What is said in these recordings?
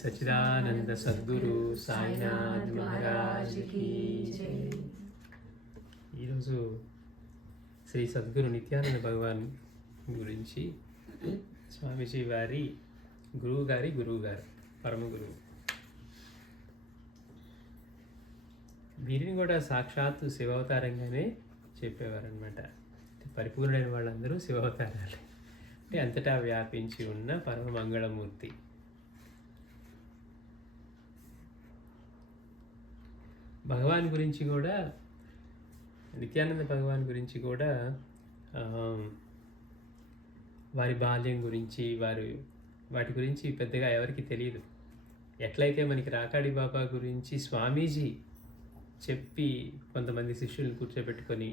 Sachidananda Sadhguru Sainath Maharaj key జై. ఈరోజు శ్రీ సద్గురు నిత్యానంద భగవాన్ గురించి స్వామీజీ వారి గురువు గారు పరమ గురువు. వీరిని కూడా సాక్షాత్తు శివావతారంగానే చెప్పేవారనమాట. పరిపూర్ణమైన వాళ్ళందరూ శివావతారాలే, అంటే అంతటా వ్యాపించి ఉన్న పరమ మంగళమూర్తి. భగవాన్ గురించి కూడా, నిత్యానంద భగవాన్ గురించి కూడా వారి బాల్యం గురించి వాటి గురించి పెద్దగా ఎవరికి తెలియదు. ఎట్లయితే మనకి రాకాడి బాబా గురించి స్వామీజీ చెప్పి కొంతమంది శిష్యులను కూర్చోబెట్టుకొని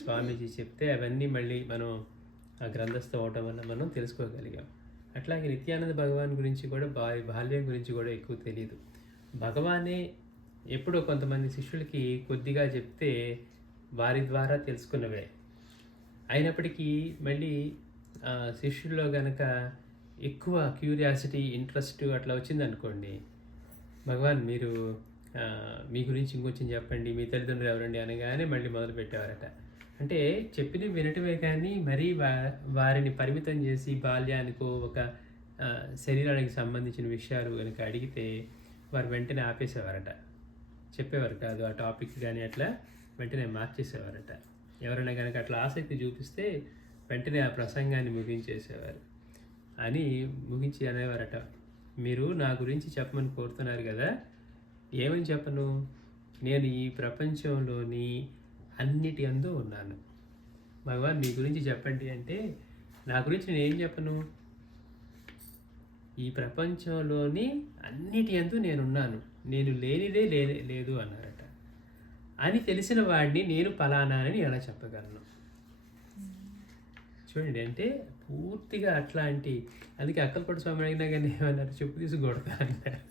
స్వామీజీ చెప్తే అవన్నీ మళ్ళీ మనం ఆ గ్రంథస్థం అవటం వల్ల మనం తెలుసుకోగలిగాం. అట్లాగే నిత్యానంద భగవాన్ గురించి కూడా బాల్యం గురించి కూడా ఎక్కువ తెలియదు. భగవానే ఎప్పుడో కొంతమంది శిష్యులకి కొద్దిగా చెప్తే వారి ద్వారా తెలుసుకున్నవే. అయినప్పటికీ మళ్ళీ శిష్యుల్లో కనుక ఎక్కువ క్యూరియాసిటీ, ఇంట్రెస్ట్ అట్లా వచ్చిందనుకోండి, భగవాన్ మీరు మీ గురించి ఇంకొంచెం చెప్పండి, మీ తల్లిదండ్రులు ఎవరండి అనగానే మళ్ళీ మొదలు పెట్టేవారట. అంటే చెప్పినవి వినటమే కానీ మరీ వారిని పరిమితం చేసి బాల్యానికో ఒక శరీరానికి సంబంధించిన విషయాలు కనుక అడిగితే వారు వెంటనే ఆపేసేవారట, చెప్పేవారు కాదు. ఆ టాపిక్ కానీ అట్లా వెంటనే మార్చేసేవారట. ఎవరైనా కనుక అట్లా ఆసక్తి చూపిస్తే వెంటనే ఆ ప్రసంగాన్ని ముగించేసేవారు. ముగించి అనేవారట, మీరు నా గురించి చెప్పమని కోరుతున్నారు కదా, ఏమని చెప్పను, నేను ఈ ప్రపంచంలోని అన్నిటి అందు ఉన్నాను. భగవాన్ మీ గురించి చెప్పండి అంటే, నా గురించి నేనేం చెప్పను, ఈ ప్రపంచంలోని అన్నిటి అందు నేనున్నాను, నేను లేనిదే లేదు అన్నారట. అని తెలిసిన వాడిని నేను ఫలానా అని ఎలా చెప్పగలను? చూడండి, అంటే పూర్తిగా అట్లాంటి. అందుకే అక్కలపాటి స్వామి అడిగినా కానీ ఏమన్నారు, చెప్పు తీసి కొడతా అన్నారు.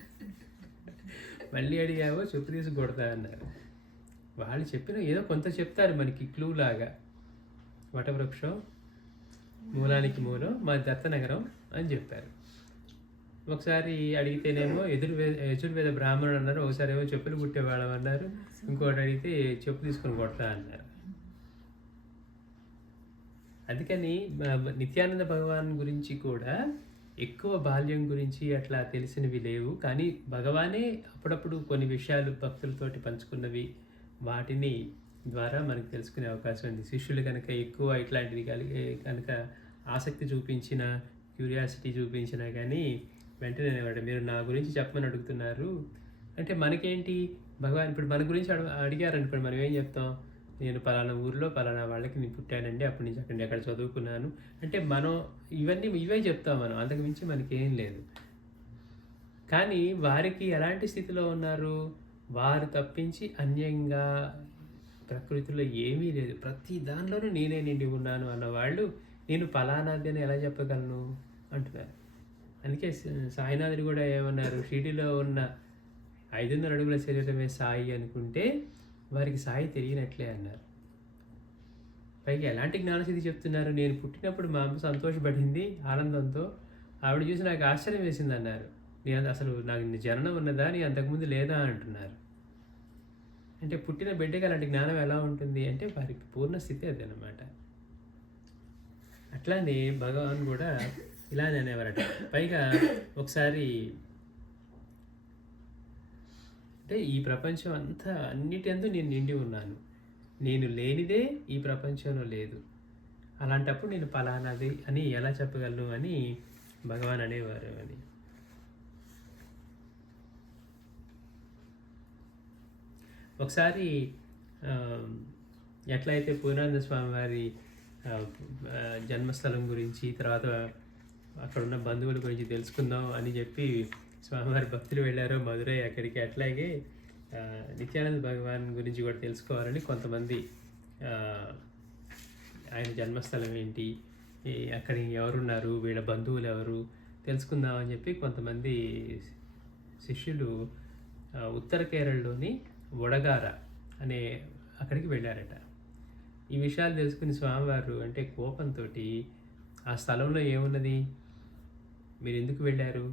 మళ్ళీ అడిగావో చెప్పు తీసి కొడతా అన్నారు. వాళ్ళు చెప్పిన ఏదో కొంత చెప్తారు మనకి క్లూ లాగా. వటవృక్షం మూలానికి మూలం మా దత్తనగరం అని చెప్పారు. ఒకసారి అడిగితేనేమో యజుర్వేద బ్రాహ్మణుడు అన్నారు, ఒకసారి ఏమో చెప్పులు కుట్టేవాళ్ళం అన్నారు, ఇంకోటి అడిగితే చెప్పు తీసుకొని కొడతా అన్నారు. అందుకని నిత్యానంద భగవాన్ గురించి కూడా ఎక్కువ బాల్యం గురించి అట్లా తెలిసినవి లేవు. కానీ భగవానే అప్పుడప్పుడు కొన్ని విషయాలు భక్తులతోటి పంచుకున్నవి, వాటిని ద్వారా మనకు తెలుసుకునే అవకాశం ఉంది. శిష్యులు కనుక ఎక్కువ ఇట్లాంటివి కనుక ఆసక్తి చూపించిన, క్యూరియాసిటీ చూపించినా కానీ వెంటనే మీరు నా గురించి చెప్పమని అడుగుతున్నారు అంటే మనకేంటి, భగవాన్ ఇప్పుడు మన గురించి అడిగారనుకోండి, మనం ఏం చెప్తాం, నేను పలానా ఊరిలో పలానా వాళ్ళకి నేను పుట్టానండి, అప్పటి నుంచి అక్కడ చదువుకున్నాను అంటే మనం ఇవే చెప్తాం మనం, అంతకు మించి మనకేం లేదు. కానీ వారికి ఎలాంటి స్థితిలో ఉన్నారు, వారు తప్పించి అన్యంగా ప్రకృతిలో ఏమీ లేదు, ప్రతి దానిలోనూ నేనే నిండి ఉన్నాను అన్నవాళ్ళు నేను ఫలానాది అని ఎలా చెప్పగలను అంటున్నారు. అందుకే సాయినాథుడు కూడా ఏమన్నారు, షిరిడీలో ఉన్న 500 అడుగుల శరీరమే సాయి అనుకుంటే వారికి సాయి తెలియనట్లే అన్నారు. పైగా ఎలాంటి జ్ఞానస్థితి చెప్తున్నారు, నేను పుట్టినప్పుడు మా అమ్మ సంతోషపడింది ఆనందంతో, ఆవిడ చూసి నాకు ఆశ్చర్యం వేసింది అన్నారు. నాకు జననం ఉన్నదా, నీ అంతకుముందు లేదా అంటున్నారు. అంటే పుట్టిన బిడ్డకి అలాంటి జ్ఞానం ఎలా ఉంటుంది అంటే వారికి పూర్ణ స్థితి అదనమాట. అట్లానే భగవాన్ కూడా ఇలానే అనేవారట. పైగా ఒకసారి అంటే ఈ ప్రపంచం అంతా అన్నిటి అందు నేను నిండి ఉన్నాను, నేను లేనిదే ఈ ప్రపంచంలో లేదు, అలాంటప్పుడు నేను ఫలానాది అని ఎలా చెప్పగలను అని భగవాన్ అనేవారు అని. ఒకసారి ఎట్లయితే పూర్ణానంద స్వామి వారి జన్మస్థలం గురించి, తర్వాత అక్కడ ఉన్న బంధువుల గురించి తెలుసుకుందాం అని చెప్పి స్వామివారి భక్తులు వెళ్ళారో మధురై అక్కడికి, అట్లాగే నిత్యానంద భగవాన్ గురించి కూడా తెలుసుకోవాలని కొంతమంది ఆయన జన్మస్థలం ఏంటి, అక్కడ ఎవరున్నారు, వీళ్ళ బంధువులు ఎవరు తెలుసుకుందామని చెప్పి కొంతమంది శిష్యులు ఉత్తర కేరళలోని వడగార అనే అక్కడికి వెళ్ళారట. ఈ విషయాలు తెలుసుకుని స్వామివారు అంటే కోపంతో, ఆ స్థలంలో ఏమున్నది, మీరు ఎందుకు వెళ్ళారు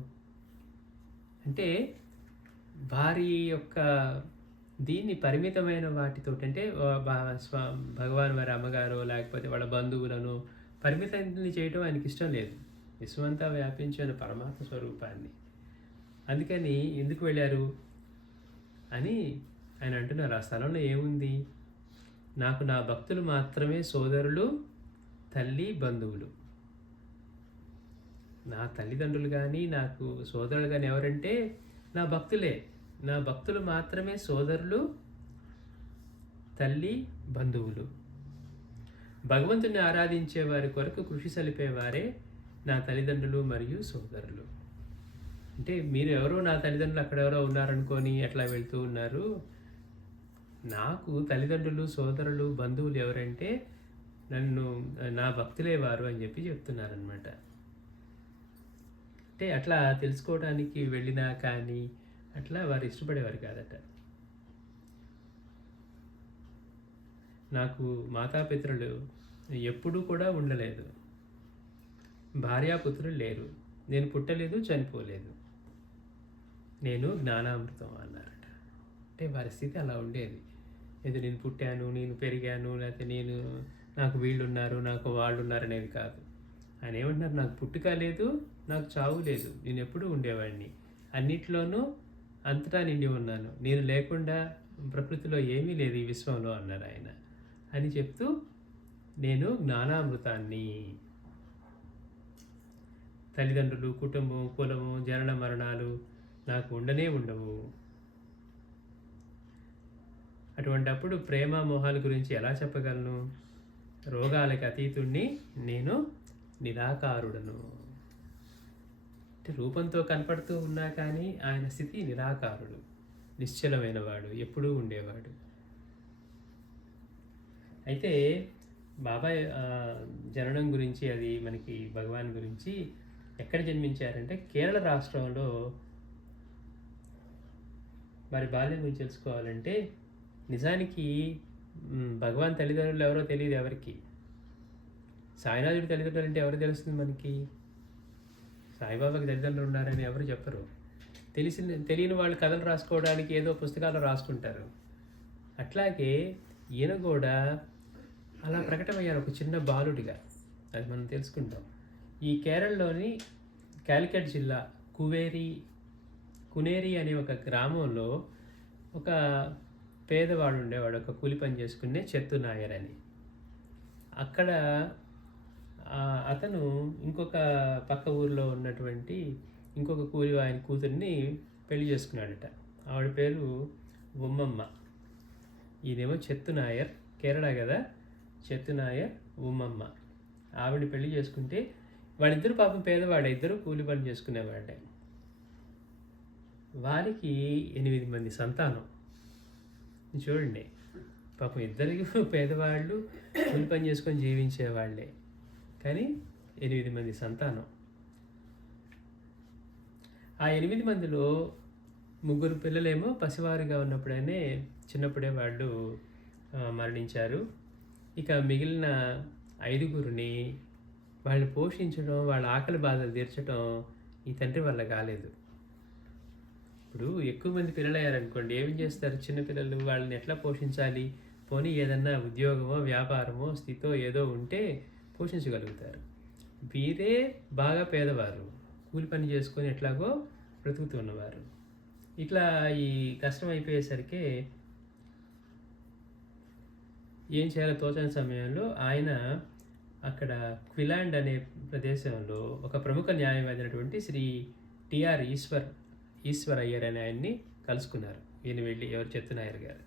అంటే వారి యొక్క దీన్ని పరిమితమైన వాటితో అంటే భగవాన్ వారి అమ్మగారు లేకపోతే వాళ్ళ బంధువులను పరిమితాన్ని చేయటం ఆయనకి ఇష్టం లేదు. విశ్వమంతా వ్యాపించిన పరమాత్మ స్వరూపాన్ని. అందుకని ఎందుకు వెళ్ళారు అని ఆయన అంటున్నారు. ఆ స్థలంలో ఏముంది? నాకు నా భక్తులు మాత్రమే సోదరులు, తల్లి, బంధువులు. నా తల్లిదండ్రులు కానీ నాకు సోదరులు కానీ ఎవరంటే నా భక్తులే. నా భక్తులు మాత్రమే సోదరులు, తల్లి, బంధువులు. భగవంతుని ఆరాధించే వారి కొరకు కృషి సలిపేవారే నా తల్లిదండ్రులు మరియు సోదరులు. అంటే మీరు ఎవరో నా తల్లిదండ్రులు అక్కడెవరో ఉన్నారనుకొని ఎట్లా వెళ్తూ ఉన్నారు. నాకు తల్లిదండ్రులు, సోదరులు, బంధువులు ఎవరంటే నా భక్తులే వారు అని చెప్పి చెప్తున్నారనమాట. అంటే అట్లా తెలుసుకోవడానికి వెళ్ళినా కానీ అట్లా వారు ఇష్టపడేవారు కాదట. నాకు మాతాపితరులు ఎప్పుడూ కూడా ఉండలేదు, భార్యాపుత్రులు లేరు, నేను పుట్టలేదు, చనిపోలేదు, నేను జ్ఞానామృతం అన్నారట. అంటే వారి స్థితి అలా ఉండేది. ఏదో నేను పుట్టాను, నేను పెరిగాను, లేకపోతే నాకు వీళ్ళు ఉన్నారు, నాకు వాళ్ళు ఉన్నారు అనేది కాదు. ఆయన ఏమంటున్నారు? నాకు పుట్టుక లేదు, నాకు చావు లేదు, నేను ఎప్పుడూ ఉండేవాడిని, అన్నిట్లోనూ అంతటా నిండి ఉన్నాను, నేను లేకుండా ప్రకృతిలో ఏమీ లేదు ఈ విశ్వంలో అన్నారు ఆయన. అని చెప్తూ నేను జ్ఞానామృతాన్ని. తల్లిదండ్రులు, కుటుంబం, కులము, జనన మరణాలు నాకు ఉండనే ఉండవు. అటువంటప్పుడు ప్రేమ మోహాల గురించి ఎలా చెప్పగలను? రోగాలకు అతీతుణ్ణి, నేను నిరాకారుడను. రూపంతో కనపడుతూ ఉన్నా కానీ ఆయన స్థితి నిరాకారుడు, నిశ్చలమైన వాడు, ఎప్పుడూ ఉండేవాడు. అయితే బాబాయ్ జననం గురించి అది మనకి భగవాన్ గురించి ఎక్కడ జన్మించారంటే కేరళ రాష్ట్రంలో. వారి బాల్యం గురించి తెలుసుకోవాలంటే నిజానికి భగవాన్ తల్లిదండ్రులు ఎవరో తెలియదు ఎవరికి. సాయినాథుడి తల్లిదండ్రులు అంటే ఎవరు తెలుస్తుంది మనకి? సాయిబాబాకి తల్లిదండ్రులు ఉన్నారని ఎవరు చెప్పరు. తెలియని వాళ్ళు కథలు రాసుకోవడానికి ఏదో పుస్తకాలు రాసుకుంటారు. అట్లాగే ఈయన కూడా అలా ప్రకటమయ్యారు ఒక చిన్న బాలుడిగా. అది మనం తెలుసుకుంటాం. ఈ కేరళలోని కాలికట్ జిల్లా కునేరి అనే ఒక గ్రామంలో ఒక పేదవాడు ఉండేవాడు, ఒక కూలి పని చేసుకునే చెత్తు నాయర్ అని. అక్కడ అతను ఇంకొక పక్క ఊరిలో ఉన్నటువంటి ఇంకొక కూలి ఆయన కూతుర్ని పెళ్లి చేసుకున్నాడట. ఆవిడ పేరు ఉమ్మమ్మ. ఈయనేమో చెత్తు నాయర్, కేరళ కదా, చెత్తు నాయర్, ఉమ్మమ్మ. ఆవిడని పెళ్లి చేసుకుంటే వాళ్ళిద్దరు పాపం పేదవాడే, ఇద్దరు కూలి పని చేసుకునేవాడే. వారికి 8 మంది సంతానం. చూడండి, పాపం ఇద్దరికి పేదవాళ్ళు, కూలి పని చేసుకొని జీవించేవాళ్ళే, కానీ 8 మంది సంతానం. ఆ 8 మందిలో 3 పిల్లలేమో పసివారుగా ఉన్నప్పుడైనా చిన్నప్పుడే వాళ్ళు మరణించారు. ఇక మిగిలిన 5గురిని వాళ్ళు పోషించడం, వాళ్ళ ఆకలి బాధలు తీర్చడం ఈ తండ్రి వల్ల కాలేదు. ఇప్పుడు ఎక్కువ మంది పిల్లలు అయ్యారనుకోండి, ఏం చేస్తారు చిన్నపిల్లలు? వాళ్ళని ఎట్లా పోషించాలి? పోనీ ఏదన్నా ఉద్యోగమో, వ్యాపారమో, స్థితో ఏదో ఉంటే పోషించగలుగుతారు. వీరే బాగా పేదవారు, కూలి పని చేసుకొని ఎట్లాగో బ్రతుకుతున్నవారు. ఇట్లా ఈ కష్టం అయిపోయేసరికి ఏం చేయాలో తోచని సమయంలో ఆయన అక్కడ క్విలాండ్ అనే ప్రదేశంలో ఒక ప్రముఖ న్యాయవాది అయినటువంటి శ్రీ టిఆర్ ఈశ్వర్ అయ్యర్ అనే ఆయన్ని కలుసుకున్నారు. ఈయన వెళ్ళి, ఎవరు? చెత్తునాయర్ గారు.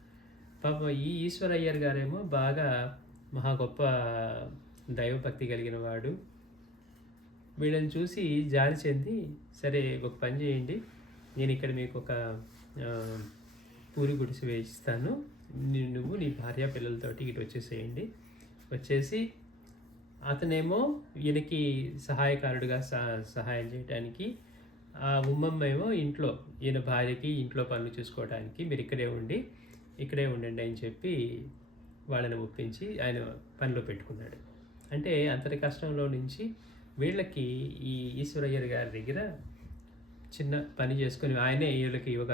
పాపం ఈ ఈశ్వర్ అయ్యర్ గారేమో బాగా మహా గొప్ప దైవభక్తి కలిగిన వాడు. వీళ్ళని చూసి జాలి చెంది, సరే ఒక పని చేయండి, నేను ఇక్కడ మీకు ఒక పూరి గుడిసి వేయిస్తాను, నువ్వు నీ భార్య పిల్లలతోటి ఇటు వచ్చేసేయండి. వచ్చేసి అతనేమో ఈయనకి సహాయకారుడిగా సహాయం చేయడానికి, ఆ ఉమ్మమ్మ ఏమో ఇంట్లో, ఈయన భార్యకి ఇంట్లో పనులు చూసుకోవడానికి మీరు ఇక్కడే ఉండండి అని చెప్పి వాళ్ళని ఒప్పించి ఆయన పనిలో పెట్టుకున్నాడు. అంటే అంతటి కష్టంలో నుంచి వీళ్ళకి ఈ ఈశ్వరయ్యర్ గారి దగ్గర చిన్న పని చేసుకొని ఆయనే వీళ్ళకి ఒక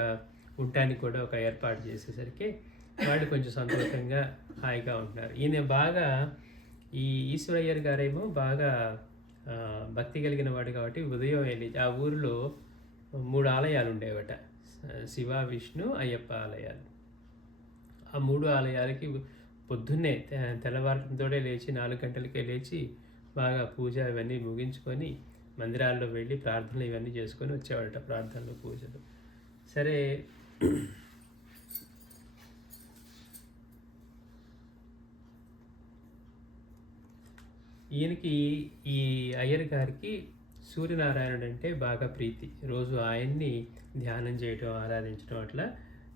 ఉండటానికి కూడా ఒక ఏర్పాటు చేసేసరికి వాళ్ళు కొంచెం సంతోషంగా హాయిగా ఉంటున్నారు. ఈయన బాగా ఈ ఈశ్వరయ్యర్ గారేమో బాగా భక్తి కలిగిన వాడు కాబట్టి ఉదయం వెళ్ళి ఆ ఊరిలో 3 ఆలయాలు ఉండేవట. శివ, విష్ణు, అయ్యప్ప ఆలయాలు. ఆ 3 ఆలయాలకి పొద్దున్నే తెల్లవారుతోటే లేచి 4 గంటలకే లేచి బాగా పూజ ఇవన్నీ ముగించుకొని మందిరాల్లో వెళ్ళి ప్రార్థనలు ఇవన్నీ చేసుకొని వచ్చేవాడట. ప్రార్థనలు, పూజలు. సరే ఈయనకి ఈ అయ్యర్ గారికి సూర్యనారాయణుడు అంటే బాగా ప్రీతి. రోజు ఆయన్ని ధ్యానం చేయటం, ఆరాధించడం అట్లా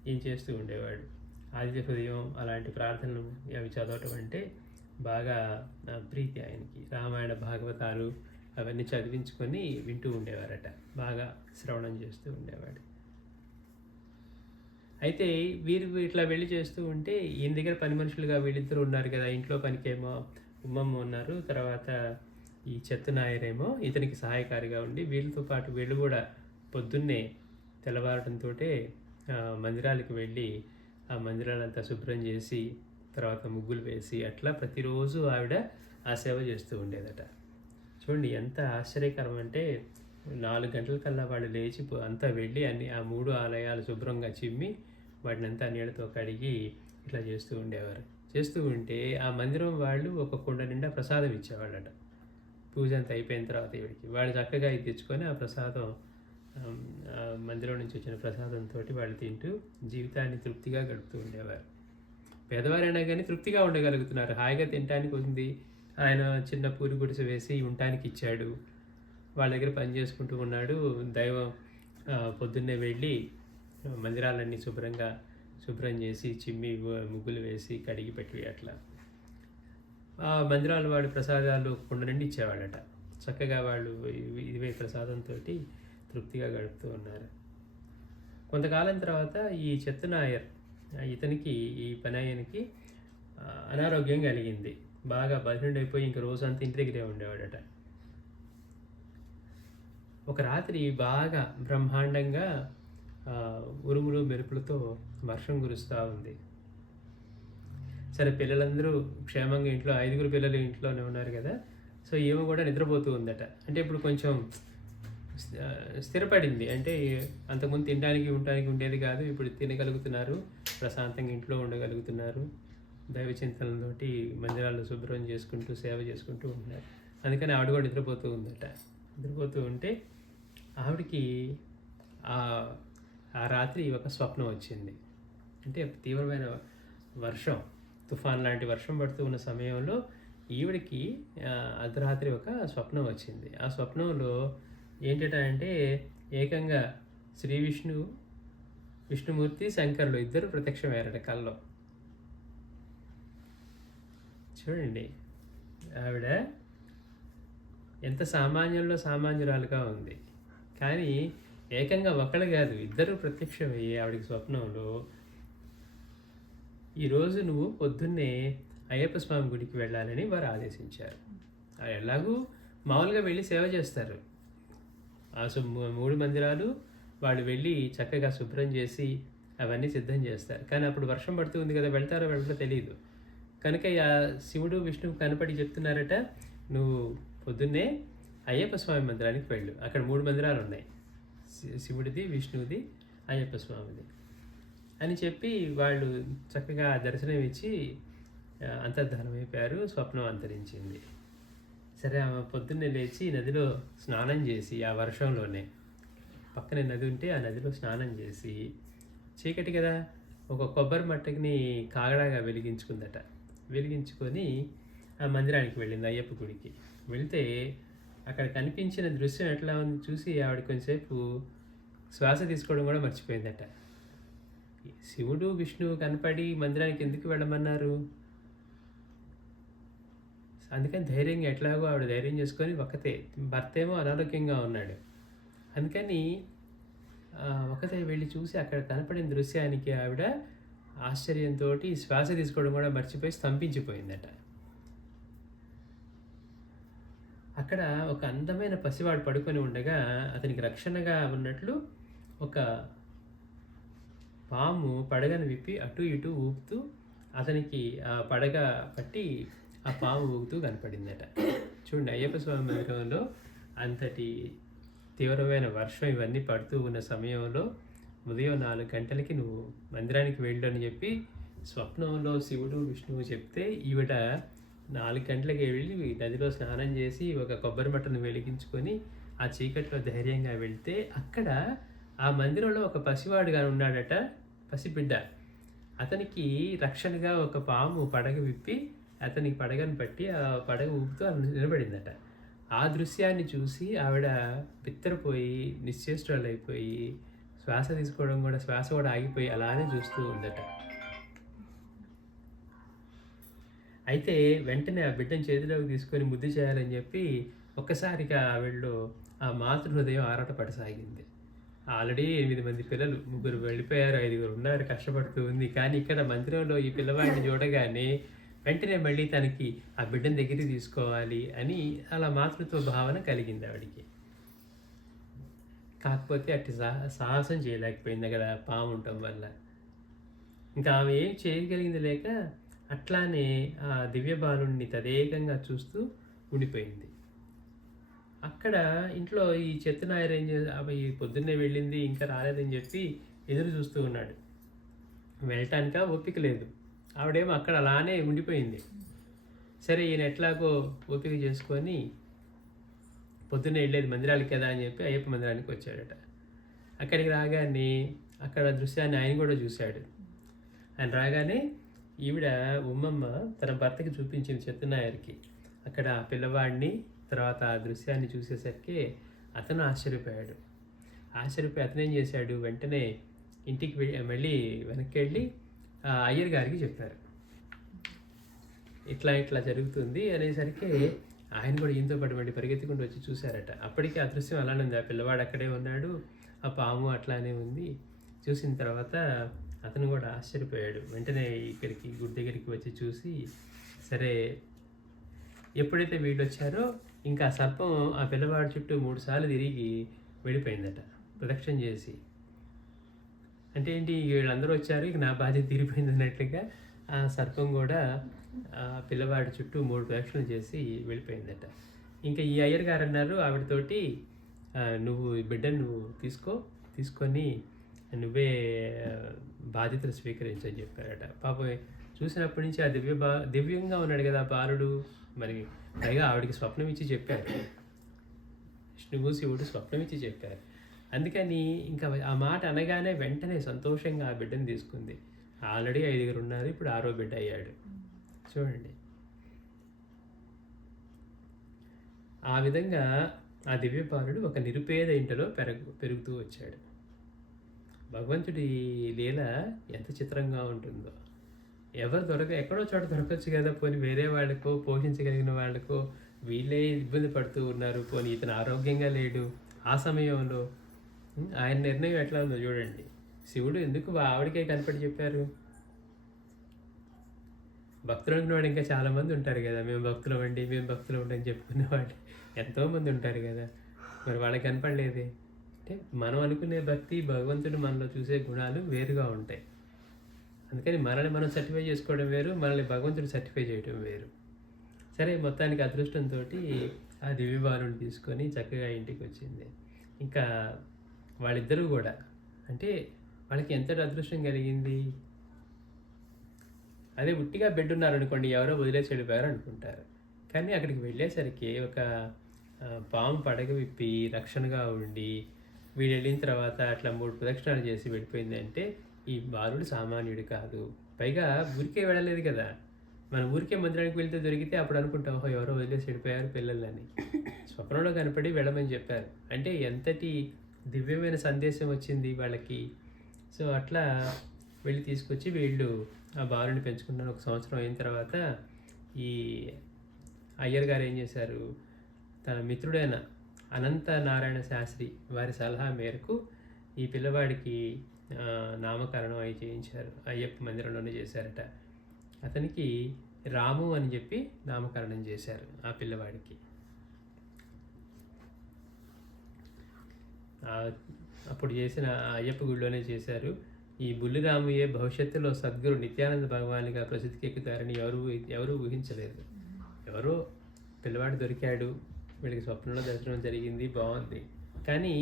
ఈయన చేస్తూ ఉండేవాడు. ఆదిత్య హృదయం అలాంటి ప్రార్థనలు అవి చదవటం అంటే బాగా ప్రీతి ఆయనకి. రామాయణ భాగవతాలు అవన్నీ చదివించుకొని వింటూ ఉండేవారట. బాగా శ్రవణం చేస్తూ ఉండేవాడు. అయితే వీరు ఇట్లా వెళ్ళి చేస్తూ ఉంటే ఈయన దగ్గర పని మనుషులుగా వీళ్ళిద్దరు ఉన్నారు కదా. ఇంట్లో పనికేమో ఉమ్మమ్మ ఉన్నారు, తర్వాత ఈ చెత్తనాయరేమో ఇతనికి సహాయకారిగా ఉండి వీళ్ళతో పాటు వీళ్ళు కూడా పొద్దున్నే తెల్లవారడంతో మందిరాలకు వెళ్ళి ఆ మందిరాలంతా శుభ్రం చేసి తర్వాత ముగ్గులు వేసి అట్లా ప్రతిరోజు ఆవిడ ఆ సేవ చేస్తూ ఉండేదట. చూడండి ఎంత ఆశ్చర్యకరం అంటే 4 గంటల కల్లా వాళ్ళు లేచి అంతా వెళ్ళి ఆ 3 ఆలయాలు శుభ్రంగా చిమ్మి వాటిని అంతా నీళ్ళతో కడిగి ఇట్లా చేస్తూ ఉండేవారు. చేస్తూ ఉంటే ఆ మందిరం వాళ్ళు ఒక కుండ నిండా ప్రసాదం ఇచ్చేవాళ్ళట. పూజ అంతా అయిపోయిన తర్వాత వీడికి వాళ్ళు చక్కగా ఇది తెచ్చుకొని ఆ ప్రసాదం మందిరం నుంచి వచ్చిన ప్రసాదంతో వాళ్ళు తింటూ జీవితాన్ని తృప్తిగా గడుపుతూ ఉండేవారు. పేదవారైనా కానీ తృప్తిగా ఉండగలుగుతున్నారు. హాయిగా తినడానికి ఉంది. ఆయన చిన్న పూరి గుడిసె వేసి ఉండటానికి ఇచ్చాడు. వాళ్ళ దగ్గర పని చేసుకుంటూ ఉన్నాడు. దైవం పొద్దున్నే వెళ్ళి మందిరాలన్నీ శుభ్రం చేసి చిమ్మి ముగ్గులు వేసి కడిగి పెట్టి అట్లా ఆ మందిరాలు వాడి ప్రసాదాలు కుండ నుండి ఇచ్చేవాడట. చక్కగా వాళ్ళు ఇవే ప్రసాదంతో తృప్తిగా గడుపుతూ ఉన్నారు. కొంతకాలం తర్వాత ఈ చెత్తనాయర్ ఇతనికి ఈ పనాయనికి అనారోగ్యం కలిగింది. బాగా బలహీనుడైపోయి ఇంక రోజంతా ఇంటి దగ్గరే ఉండేవాడట. ఒక రాత్రి బాగా బ్రహ్మాండంగా ఉరుములు మెరుపులతో వర్షం కురుస్తూ ఉంది. సరే పిల్లలందరూ క్షేమంగా ఇంట్లో 5 పిల్లలు ఇంట్లోనే ఉన్నారు కదా. సో ఏమో కూడా నిద్రపోతూ ఉందట. అంటే ఇప్పుడు కొంచెం స్థిరపడింది. అంటే అంతకుముందు తినడానికి ఉండడానికి ఉండేది కాదు. ఇప్పుడు తినగలుగుతున్నారు, ప్రశాంతంగా ఇంట్లో ఉండగలుగుతున్నారు. దైవ చింతనతోటి మందిరాలు శుభ్రం చేసుకుంటూ సేవ చేసుకుంటూ ఉంటున్నారు. అందుకని ఆవిడ కూడా నిద్రపోతూ ఉందట. నిద్రపోతూ ఉంటే ఆవిడకి ఆ రాత్రి ఒక స్వప్నం వచ్చింది. అంటే తీవ్రమైన వర్షం, తుఫాన్ లాంటి వర్షం పడుతూ ఉన్న సమయంలో ఈవిడికి అర్ధరాత్రి ఒక స్వప్నం వచ్చింది. ఆ స్వప్నంలో ఏంటంటే ఏకంగా శ్రీ విష్ణుమూర్తి, శంకరులు ఇద్దరు ప్రత్యక్షమయ్యారట కల్లో. చూడండి ఆవిడ ఎంత సామాన్యంలో సామాన్యురాలుగా ఉంది. కానీ ఏకంగా ఒకళ్ళు కాదు, ఇద్దరు ప్రత్యక్షమయ్యి ఆవిడకి స్వప్నంలో ఈరోజు నువ్వు పొద్దున్నే అయ్యప్ప స్వామి గుడికి వెళ్ళాలని వారు ఆదేశించారు. ఎలాగూ మామూలుగా వెళ్ళి సేవ చేస్తారు. ఆ 3 మందిరాలు వాళ్ళు వెళ్ళి చక్కగా శుభ్రం చేసి అవన్నీ సిద్ధం చేస్తారు. కానీ అప్పుడు వర్షం పడుతూ ఉంది కదా, వెళ్తారో వెళ్ళటో తెలియదు. కనుక శివుడు విష్ణువు కనపడి చెప్తున్నారట, నువ్వు పొద్దున్నే అయ్యప్ప స్వామి మందిరానికి వెళ్ళు. అక్కడ 3 మందిరాలు ఉన్నాయి, శివుడిది, విష్ణువుది, అయ్యప్ప స్వామిది అని చెప్పి వాళ్ళు చక్కగా దర్శనం ఇచ్చి అంతర్ధానం అయిపోయారు. స్వప్నం అంతరించింది. సరే ఆమె పొద్దున్నే లేచి నదిలో స్నానం చేసి, ఆ వర్షంలోనే పక్కనే నది ఉంటే ఆ నదిలో స్నానం చేసి, చీకటి కదా, ఒక కొబ్బరి మట్టకిని కాగడాగా వెలిగించుకుందట. వెలిగించుకొని ఆ మందిరానికి వెళ్ళింది, అయ్యప్ప గుడికి. వెళ్తే అక్కడ కనిపించిన దృశ్యం ఎట్లా ఉంది చూసి ఆవిడ కొంచెంసేపు శ్వాస తీసుకోవడం కూడా మర్చిపోయిందట. శివుడు విష్ణువు కనపడి మందిరానికి ఎందుకు వెళ్ళమన్నారు? అందుకని ధైర్యంగా ఎట్లాగో ఆవిడ ధైర్యం చేసుకొని ఒకతే, భర్త ఏమో అనారోగ్యంగా ఉన్నాడు. అందుకని ఒకతే వెళ్ళి చూసి అక్కడ కనపడిన దృశ్యానికి ఆవిడ ఆశ్చర్యంతో శ్వాస తీసుకోవడం కూడా మర్చిపోయి స్తంభించిపోయిందట. అక్కడ ఒక అందమైన పసివాడు పడుకొని ఉండగా అతనికి రక్షణగా ఉన్నట్లు ఒక పాము పడగను విప్పి అటు ఇటు ఊపుతూ అతనికి ఆ పడగ పట్టి ఆ పాము ఊగుతూ కనపడిందట. చూడండి, అయ్యప్ప స్వామి మందిరంలో అంతటి తీవ్రమైన వర్షం ఇవన్నీ పడుతూ ఉన్న సమయంలో ఉదయం 4 గంటలకి నువ్వు మందిరానికి వెళ్ళు అని చెప్పి స్వప్నంలో శివుడు విష్ణువు చెప్తే ఈవిడ 4 గంటలకి వెళ్ళి నదిలో స్నానం చేసి ఒక కొబ్బరి మట్టను వెలిగించుకొని ఆ చీకట్లో ధైర్యంగా వెళ్తే అక్కడ ఆ మందిరంలో ఒక పసివాడుగా ఉన్నాడట, పసిబిడ్డ. అతనికి రక్షణగా ఒక పాము పడగ విప్పి అతనికి పడగను పట్టి ఆ పడగ ఊపుతూ నిలబడిందట. ఆ దృశ్యాన్ని చూసి ఆవిడ బిత్తరపోయి నిశ్చేష్టురాలైపోయి శ్వాస కూడా ఆగిపోయి అలానే చూస్తూ ఉందట. అయితే వెంటనే ఆ బిడ్డను చేతిలోకి తీసుకొని ముద్దు చేయాలని చెప్పి ఒక్కసారిగా ఆవిడలో ఆ మాతృ హృదయం ఆరాటపడసాగింది. ఆల్రెడీ 8 మంది పిల్లలు, 3 వెళ్ళిపోయారు, 5 ఉన్నారు, కష్టపడుతూ ఉంది. కానీ ఇక్కడ మందిరంలో ఈ పిల్లవాడిని చూడగానే వెంటనే మళ్ళీ తనకి ఆ బిడ్డను దగ్గరికి తీసుకోవాలి అని అలా మాతృత్వ భావన కలిగింది ఆవిడికి. కాకపోతే అట్టి సాహసం చేయలేకపోయింది అక్కడ పాము ఉండటం వల్ల. ఇంకా ఆమె ఏం చేయగలిగింది లేక అట్లానే ఆ దివ్య బాలుడిని తదేకంగా చూస్తూ ఉండిపోయింది. అక్కడ ఇంట్లో ఈ చెత్తనాయర్ ఏం ఈ పొద్దున్నే వెళ్ళింది ఇంకా రాలేదని చెప్పి ఎదురు చూస్తూ ఉన్నాడు. వెళ్ళటానిక ఓపిక లేదు, ఆవిడేమో అక్కడ అలానే ఉండిపోయింది. సరే ఈయన ఎట్లాగో ఓపిక చేసుకొని పొద్దున్నే వెళ్ళేది మందిరాలకి కదా అని చెప్పి అయ్యప్ప మందిరానికి వచ్చాడట. అక్కడికి రాగానే అక్కడ దృశ్యాన్ని ఆయన కూడా చూశాడు. ఆయన రాగానే ఈవిడ ఉమ్మమ్మ తన భర్తకి చూపించింది చెత్తనాయర్కి. అక్కడ ఆ పిల్లవాడిని తర్వాత ఆ దృశ్యాన్ని చూసేసరికి అతను ఆశ్చర్యపోయాడు. ఆశ్చర్యపోయి అతను ఏం చేశాడు, వెంటనే ఇంటికి మళ్ళీ వెనక్కి వెళ్ళి అయ్యర్ గారికి చెప్పారు. ఇట్లా జరుగుతుంది అనేసరికి ఆయన కూడా ఈయనతో పాటు మళ్ళీ పరిగెత్తుకుంటూ వచ్చి చూశారట. అప్పటికే ఆ దృశ్యం అలానే ఉంది, ఆ పిల్లవాడు అక్కడే ఉన్నాడు, ఆ పాము అట్లానే ఉంది. చూసిన తర్వాత అతను కూడా ఆశ్చర్యపోయాడు. వెంటనే ఇక్కడికి గుడి దగ్గరికి వచ్చి చూసి, సరే ఎప్పుడైతే వీళ్ళు వచ్చారో ఇంకా ఆ సర్పం ఆ పిల్లవాడి చుట్టూ 3 సార్లు తిరిగి వెళ్ళిపోయిందట, ప్రదక్షిణ చేసి. అంటే ఏంటి, వీళ్ళందరూ వచ్చారు, ఇక నా బాధ్యత తీరిపోయింది అన్నట్లుగా ఆ సర్పం కూడా ఆ పిల్లవాడి చుట్టూ 3 ప్రదక్షిణలు చేసి వెళ్ళిపోయిందట. ఇంకా ఈ అయ్యర్ గారు అన్నారు ఆవిడతోటి, నువ్వు ఈ బిడ్డను నువ్వు తీసుకొని నువ్వే బాధ్యతలు స్వీకరించని చెప్పారట. పాపం చూసినప్పటి నుంచి ఆ దివ్యంగా ఉన్నాడు కదా బాలుడు. మరి పైగా ఆవిడికి స్వప్నం ఇచ్చి చెప్పారు, విష్ణువు శివుడు స్వప్నం ఇచ్చి చెప్పారు. అందుకని ఇంకా ఆ మాట అనగానే వెంటనే సంతోషంగా ఆ బిడ్డను తీసుకుంది. ఆల్రెడీ 5 ఉన్నారు, ఇప్పుడు 6వ బిడ్డ అయ్యాడు. చూడండి, ఆ విధంగా ఆ దివ్య బాలుడు ఒక నిరుపేద ఇంటిలో పెరుగుతూ వచ్చాడు. భగవంతుడి లీల ఎంత చిత్రంగా ఉంటుందో. ఎక్కడో చోట దొరకచ్చు కదా, పోనీ వేరే వాళ్ళకో పోషించగలిగిన వాళ్ళకో వీళ్ళే ఇబ్బంది పడుతూ ఉన్నారు, పోనీ ఇతను ఆరోగ్యంగా లేడు. ఆ సమయంలో ఆయన నిర్ణయం ఎట్లా ఉందో చూడండి. శివుడు ఎందుకు ఆవిడకే కనపడి చెప్పారు? భక్తులు అనుకునేవాడు ఇంకా చాలామంది ఉంటారు కదా, మేము భక్తులు అండి అని చెప్పుకునేవాడు ఎంతోమంది ఉంటారు కదా, మరి వాళ్ళకి కనపడలేదే. అంటే మనం అనుకునే భక్తి, భగవంతుడు మనలో చూసే గుణాలు వేరుగా ఉంటాయి. అందుకని మనల్ని మనం సర్టిఫై చేసుకోవడం వేరు, మనల్ని భగవంతుడు సర్టిఫై చేయడం వేరు. సరే, మొత్తానికి అదృష్టంతో ఆ దివ్యబాలుని తీసుకొని చక్కగా ఇంటికి వచ్చింది. ఇంకా వాళ్ళిద్దరూ కూడా, అంటే వాళ్ళకి ఎంతటి అదృష్టం కలిగింది. అదే ఉట్టిగా బెడ్ ఉన్నారనుకోండి, ఎవరో వదిలేసి వెళ్ళిపోయారు అనుకుంటారు. కానీ అక్కడికి వెళ్ళేసరికి ఒక పాము పడగ విప్పి రక్షణగా ఉండి వీడు వెళ్ళిన తర్వాత అట్లా 3 ప్రదక్షిణాలు చేసి వెళ్ళిపోయింది. అంటే ఈ బాలుడు సామాన్యుడు కాదు. పైగా ఊరికే వెళ్ళలేదు కదా, మన ఊరికే మందిరానికి వెళ్తే దొరికితే అప్పుడు అనుకుంటాం, ఓహో ఎవరో వదిలేసి వెళ్ళిపోయారు పిల్లలని. స్వప్నంలో కనపడి వెళ్ళమని చెప్పారు. అంటే ఎంతటి దివ్యమైన సందేశం వచ్చింది వాళ్ళకి. సో అట్లా వెళ్ళి తీసుకొచ్చి వీళ్ళు ఆ బాలుని పెంచుకున్నారు. 1 సంవత్సరం అయిన తర్వాత ఈ అయ్యర్ గారు ఏం చేశారు, తన మిత్రుడైన అనంత నారాయణ శాస్త్రి వారి సలహా మేరకు ఈ పిల్లవాడికి నామకరణం అయి చేయించారు. అయ్యప్ప మందిరంలోనే చేశారట. అతనికి రాము అని చెప్పి నామకరణం చేశారు ఆ పిల్లవాడికి. అప్పుడు చేసిన అయ్యప్ప గుడిలోనే చేశారు. ఈ బుల్లిరామయ్య భవిష్యత్తులో సద్గురు నిత్యానంద భగవాన్‌గా ప్రసిద్ధికెక్కుతారని ఎవరూ ఊహించలేదు. ఎవరో పిల్లవాడు దొరికాడు, వీళ్ళకి స్వప్నంలో దర్శనం జరిగింది, బావుంది. కానీ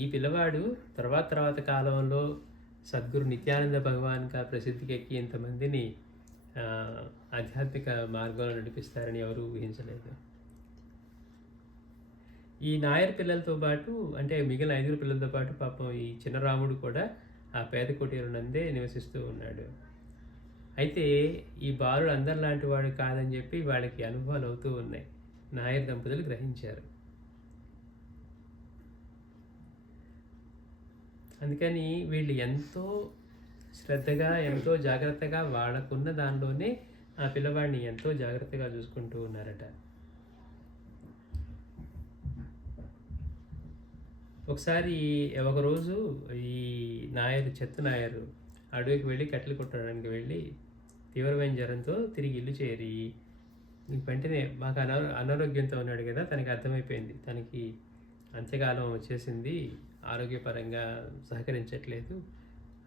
ఈ పిల్లవాడు తర్వాత కాలంలో సద్గురు నిత్యానంద భగవాన్‌గా ప్రసిద్ధికెక్కి ఇంతమందిని ఆధ్యాత్మిక మార్గంలో నడిపిస్తారని ఎవరూ ఊహించలేదు. ఈ నాయర్ పిల్లలతో పాటు, అంటే మిగిలిన 5 పిల్లలతో పాటు పాపం ఈ చిన్న రాముడు కూడా ఆ పేద కుటీరం నందే నివసిస్తూ ఉన్నాడు. అయితే ఈ బాలుడు అందరిలాంటి వాడు కాదని చెప్పి వాళ్ళకి అనుభవాలు అవుతూ ఉన్నాయి. నాయర్ దంపతులు గ్రహించారు. అందుకని వీళ్ళు ఎంతో శ్రద్ధగా, ఎంతో జాగ్రత్తగా వాళ్ళకున్న దానిలోనే ఆ పిల్లవాడిని ఎంతో జాగ్రత్తగా చూసుకుంటూ ఉన్నారట. ఒకసారి ఒకరోజు ఈ చెత్త నాయరు అడవికి వెళ్ళి కట్టెలు కొట్టడానికి వెళ్ళి తీవ్రమైన జ్వరంతో తిరిగి ఇల్లు చేరి వెంటనే మాకు అనారోగ్యంతో ఉన్నాడు కదా, తనకి అర్థమైపోయింది తనకి అంత్యకాలం వచ్చేసింది, ఆరోగ్యపరంగా సహకరించట్లేదు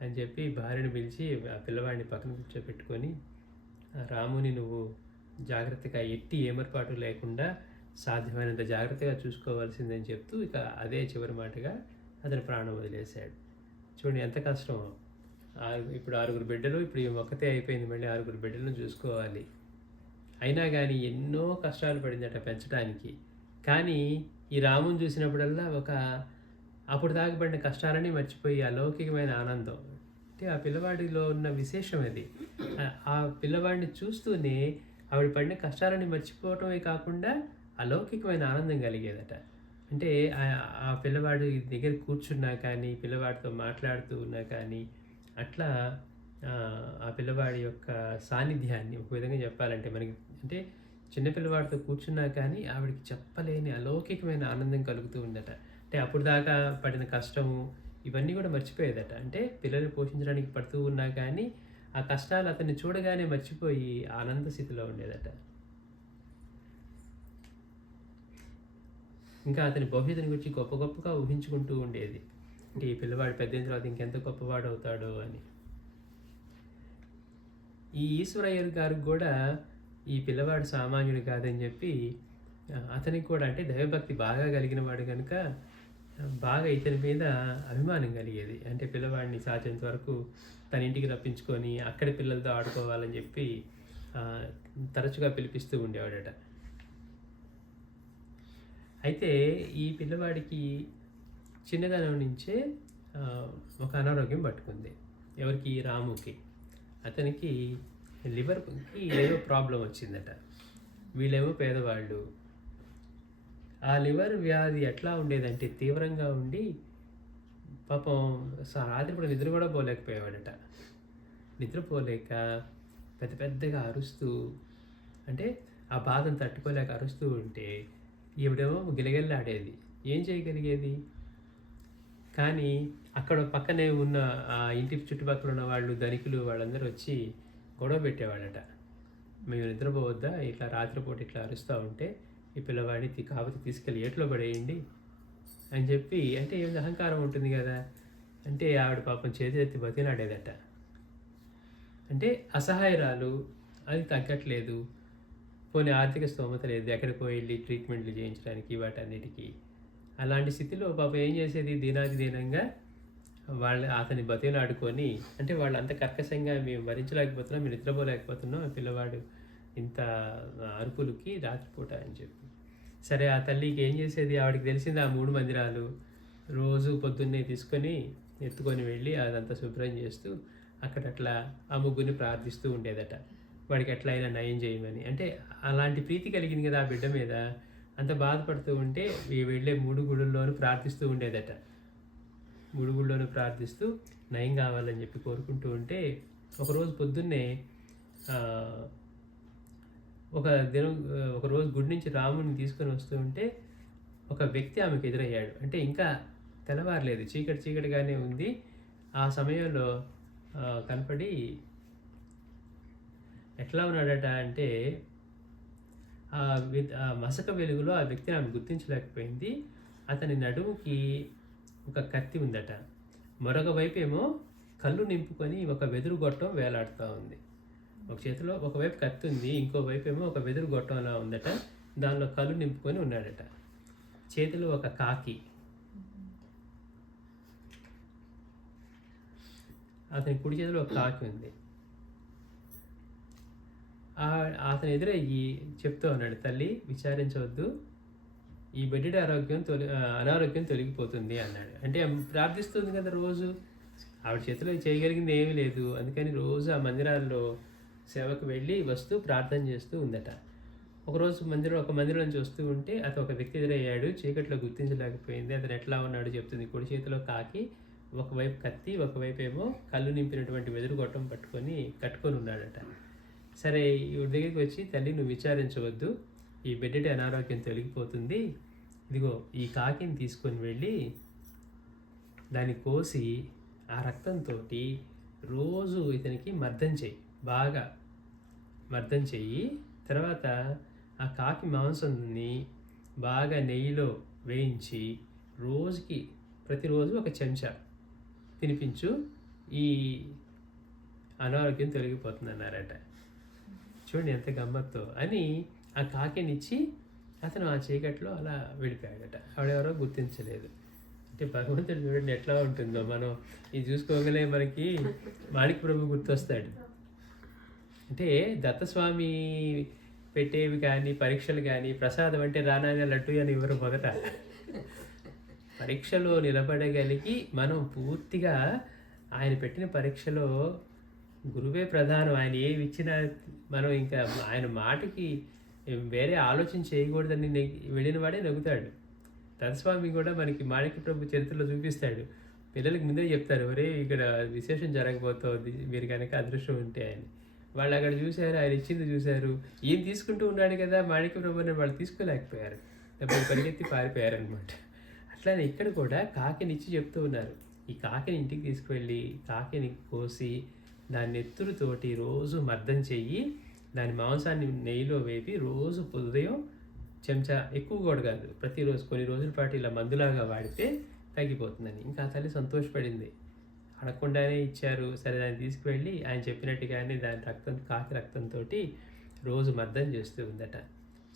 అని చెప్పి భార్యను పిలిచి ఆ పిల్లవాడిని పక్కన కూర్చోబెట్టుకొని, రాముని నువ్వు జాగ్రత్తగా ఎట్టి ఏమర్పాటు లేకుండా సాధ్యమైనంత జాగ్రత్తగా చూసుకోవాల్సిందని చెప్తూ ఇక అదే చివరి మాటగా అతను ప్రాణం వదిలేశాడు. చూడండి ఎంత కష్టం. ఇప్పుడు 6 బిడ్డలు, ఇప్పుడు ఈ ఒక్కతే అయిపోయింది, మళ్ళీ 6 బిడ్డలను చూసుకోవాలి. అయినా కానీ ఎన్నో కష్టాలు పడిందట పెంచడానికి. కానీ ఈ రాముని చూసినప్పుడల్లా అప్పుడు దాకబడిన కష్టాలని మర్చిపోయి అలౌకికమైన ఆనందం, అంటే ఆ పిల్లవాడిలో ఉన్న విశేషం అది. ఆ పిల్లవాడిని చూస్తూనే ఆవిడ పడిన కష్టాలని మర్చిపోవటమే కాకుండా అలౌకికమైన ఆనందం కలిగేదట. అంటే ఆ పిల్లవాడి దగ్గర కూర్చున్నా కానీ, పిల్లవాడితో మాట్లాడుతూ ఉన్నా కానీ, అట్లా ఆ పిల్లవాడి యొక్క సాన్నిధ్యాన్ని ఒక విధంగా చెప్పాలంటే మనకి, అంటే చిన్నపిల్లవాడితో కూర్చున్నా కానీ ఆవిడకి చెప్పలేని అలౌకికమైన ఆనందం కలుగుతూ ఉందట. అంటే అప్పుడు దాకా పడిన కష్టము ఇవన్నీ కూడా మర్చిపోయేదట. అంటే పిల్లల్ని పోషించడానికి పడుతూ ఉన్నా కానీ ఆ కష్టాలు అతన్ని చూడగానే మర్చిపోయి ఆనంద స్థితిలో ఉండేదట. ఇంకా అతని భవిష్యత్తుని గురించి గొప్పగా ఊహించుకుంటూ ఉండేది. అంటే ఈ పిల్లవాడు పెద్దయిన తర్వాత ఇంకెంత గొప్పవాడు అవుతాడో అని. ఈ ఈశ్వరయ్యర్ గారికి కూడా ఈ పిల్లవాడు సామాన్యుడు కాదని చెప్పి అతనికి కూడా, అంటే దైవభక్తి బాగా కలిగిన వాడు కనుక బాగా ఇతని మీద అభిమానం కలిగేది. అంటే పిల్లవాడిని సాధ్యంత వరకు తన ఇంటికి రప్పించుకొని అక్కడి పిల్లలతో ఆడుకోవాలని చెప్పి తరచుగా పిలిపిస్తూ ఉండేవాడట. అయితే ఈ పిల్లవాడికి చిన్నదనం నుంచే ఒక అనారోగ్యం పట్టుకుంది. ఎవరికి? రాముకి. అతనికి లివర్కి ఏదో ప్రాబ్లం వచ్చిందట. వీళ్ళేమో పేదవాళ్ళు. ఆ లివర్ వ్యాధి ఎట్లా ఉండేదంటే తీవ్రంగా ఉండి పాపం రాత్రి కూడా నిద్ర కూడా పోలేకపోయేవాడట. నిద్రపోలేక పెద్దగా అరుస్తూ, అంటే ఆ బాధను తట్టుకోలేక అరుస్తూ ఉంటే ఈవిడేమో గిలగిల్లాడేది. ఏం చేయగలిగేది? కానీ అక్కడ పక్కనే ఉన్న ఆ ఇంటి చుట్టుపక్కల ఉన్న వాళ్ళు, ధనికులు వాళ్ళందరూ వచ్చి గొడవ పెట్టేవాళ్ళట. మేము నిద్రపోవద్దా, ఇట్లా రాత్రిపూట ఇట్లా అరుస్తూ ఉంటే ఈ పిల్లవాడిని కాబట్టి తీసుకెళ్ళి ఏట్లో పడేయండి అని చెప్పి, అంటే ఏమి అహంకారం ఉంటుంది కదా. అంటే ఆవిడ పాపం చేతులెత్తి బతిలాడేదట. అంటే అసహాయరాలు, అది తగ్గట్లేదు, పోనీ ఆర్థిక స్తోమత లేదు ఎక్కడికో వెళ్ళి ట్రీట్మెంట్లు చేయించడానికి వాటన్నిటికీ. అలాంటి స్థితిలో పాపం ఏం చేసేది, దీనంగా అతని బతిలాడుకొని, అంటే వాళ్ళు అంత కర్కశంగా మేము భరించలేకపోతున్నాం, మేము నిద్రపోలేకపోతున్నాం ఆ పిల్లవాడు ఇంత అరుపులకి రాత్రిపూట అని చెప్పి. సరే ఆ తల్లికి ఏం చేసేది, ఆవిడకి తెలిసింది ఆ 3 మందిరాలు రోజు పొద్దున్నే ఎత్తుకొని వెళ్ళి అదంతా శుభ్రం చేస్తూ అక్కడట్లా ఆ ముగ్గురిని ప్రార్థిస్తూ ఉండేదట, వాడికి ఎట్లా అయినా నయం చేయమని. అంటే అలాంటి ప్రీతి కలిగింది కదా ఆ బిడ్డ మీద. అంత బాధపడుతూ ఉంటే వెళ్ళే 3 గుడుల్లోనూ ప్రార్థిస్తూ ఉండేదట. 3 గుళ్ళోనూ ప్రార్థిస్తూ నయం కావాలని చెప్పి కోరుకుంటూ ఉంటే, ఒకరోజు పొద్దున్నే ఒకరోజు గుడి నుంచి రాముని తీసుకొని వస్తూ ఉంటే ఒక వ్యక్తి ఆమెకు ఎదురయ్యాడు. అంటే ఇంకా తెల్లవారలేదు, చీకటిగానే ఉంది. ఆ సమయంలో కనపడి ఎట్లా ఉన్నాడట అంటే, ఆ మసక వెలుగులో ఆ వ్యక్తిని ఆమె గుర్తించలేకపోయింది. అతని నడుముకి ఒక కత్తి ఉందట. మరొక వైపు ఏమో కళ్ళు నింపుకొని ఒక వెదురు గొట్టం వేలాడుతూ ఉంది. ఒక చేతిలో ఒకవైపు కత్తి ఉంది, ఇంకో వైపు ఏమో ఒక వెదురు గొట్టంలా ఉందట. దానిలో కళ్ళు నింపుకొని ఉన్నాడట. చేతిలో ఒక కాకి, అతని కుడి చేతిలో ఒక కాకి ఉంది. అతని ఎదురయ్యి చెప్తూ ఉన్నాడు, తల్లి విచారించవద్దు, ఈ బిడ్డ అనారోగ్యం తొలగిపోతుంది అన్నాడు. అంటే ప్రార్థిస్తుంది కదా రోజు, ఆవిడ చేతిలో చేయగలిగింది ఏమీ లేదు. అందుకని రోజు ఆ మందిరాల్లో సేవకు వెళ్ళి వస్తూ ప్రార్థన చేస్తూ ఉందట. ఒకరోజు ఒక మందిరం నుంచి వస్తూ ఉంటే అతను ఒక వ్యక్తి ఎదురయ్యాడు. చీకట్లో గుర్తించలేకపోయింది. అతను ఎట్లా ఉన్నాడు చెప్తుంది. కుడి చేతిలో కాకి, ఒకవైపు కత్తి, ఒకవైపు ఏమో కళ్ళు నింపినటువంటి వెదురు గొట్టం కట్టుకొని ఉన్నాడట. సరే, ఈవిడ దగ్గరికి వచ్చి, తల్లి నువ్వు విచారించవద్దు, ఈ బిడ్డటి అనారోగ్యం తొలగిపోతుంది. ఇదిగో ఈ కాకిని తీసుకొని వెళ్ళి దాన్ని కోసి ఆ రక్తంతో రోజు ఇతనికి మర్దం చెయ్యి, బాగా మర్దం చెయ్యి. తర్వాత ఆ కాకి మాంసాన్ని బాగా నెయ్యిలో వేయించి ప్రతిరోజు ఒక చెంచా తినిపించు, ఈ అనారోగ్యం తొలగిపోతుంది అన్నారట. చూడండి ఎంత గమ్మత్తో అని ఆ కాకినిచ్చి అతను ఆ చీకట్లో అలా వెళ్ళిపోయాడట. ఆవిడెవరో గుర్తించలేదు. అంటే భగవంతుడు చూడండి ఎట్లా ఉంటుందో. మనం ఇది చూసుకోగలే మనకి మాణిక్య ప్రభు గుర్తొస్తాడు. అంటే దత్తస్వామి పెట్టేవి కానీ పరీక్షలు కానీ, ప్రసాదం అంటే రానాయన లడ్డు అని ఇవ్వరు. మొదట పరీక్షలో నిలబడగలిగి మనం పూర్తిగా ఆయన పెట్టిన పరీక్షలో గురువే ప్రధానం. ఆయన ఏవి ఇచ్చినా మనం ఇంకా ఆయన మాటకి వేరే ఆలోచన చేయకూడదని వెళ్ళిన వాడే నవ్వుతాడు. దత్తస్వామి కూడా మనకి మాణిక్య ప్రభు చరిత్రలో చూపిస్తాడు. పిల్లలకి ముందే చెప్తారు, ఒరే ఇక్కడ విశేషం జరగబోతోంది, మీరు కనుక అదృష్టం ఉంటే అని. వాళ్ళు అక్కడ చూశారు, ఆయన ఇచ్చింది చూశారు. ఏం తీసుకుంటూ ఉన్నాడు కదా మాణిక్య ప్రభు అని వాళ్ళు తీసుకోలేకపోయారు, డబ్బులు పరిగెత్తి పారిపోయారనమాట. అట్లానే ఇక్కడ కూడా కాకినిచ్చి చెప్తూ ఉన్నారు. ఈ కాకిని ఇంటికి తీసుకువెళ్ళి కాకిని కోసి దాని నెత్తురుతోటి రోజు మర్దం చెయ్యి, దాని మాంసాన్ని నెయ్యిలో వేపి రోజు ఉదయం చెంచా, ఎక్కువ కూడా కాదు, ప్రతిరోజు కొన్ని రోజుల పాటు ఇలా మందులాగా వాడితే తగ్గిపోతుందని. ఇంకా ఆ తల్లి సంతోషపడింది. అడగకుండానే ఇచ్చారు. సరే, దాన్ని తీసుకువెళ్ళి ఆయన చెప్పినట్టుగానే దాని కాకి రక్తంతో రోజు మర్దం చేస్తూ ఉందట.